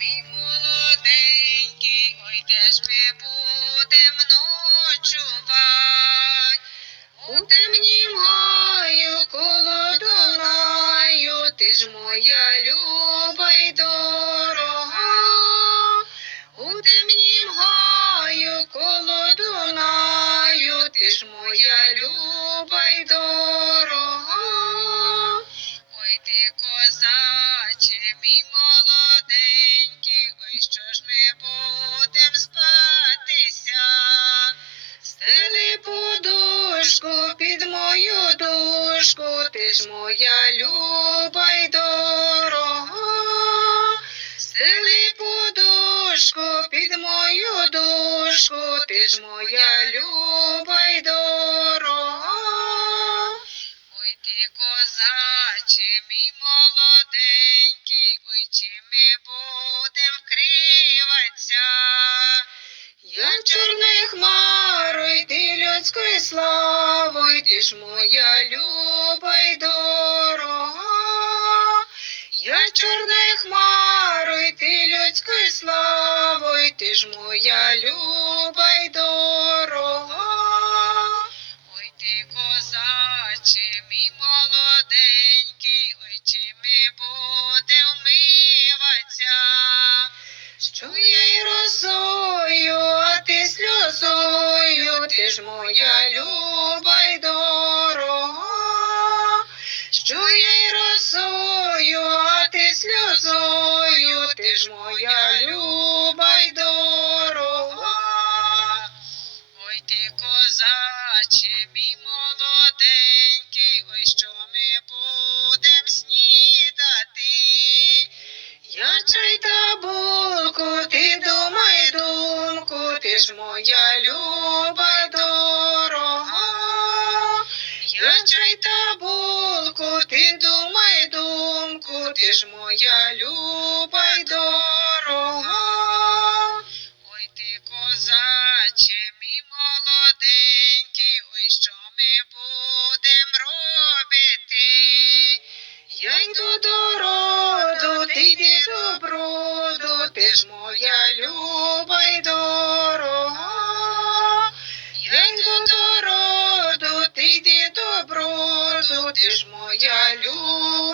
мій молоденький, ой, ми будем ночувать? У темнім гаю коло Дунаю, ти ж моя під мою дужку, ти ж моя люба й дорога. Стели подушку під мою дужку, ти ж моя люба й дорога. Ой ти козаче, мій молоденький, ой чи ми будем вкриватися. Я чорною хмарою, ти людською славою, ти ж моя люба й дорога. Я чорною хмарою, ти людською славою, ти ж моя люба й дорога. Ой ти козаче, мій молоденький, ой чи ми будем вмиватися. Що я й росою, а ти ти ж моя люба й дорога. Що я росою, а ти сльозою, ти ж моя люба й дорога. Ой ти козаче, мій молоденький, ой що ми будем снідати. Я чай та булку, ти думай думку, ти ж моя люба Я чай та булку, ти думай думку, ти ж моя люба й дорога. Ой ти козаче, мій молоденький, ой що ми будем робити? Я йду до роду, ти йди до броду, ти ж моя люба й дорога. ти ж моя любов.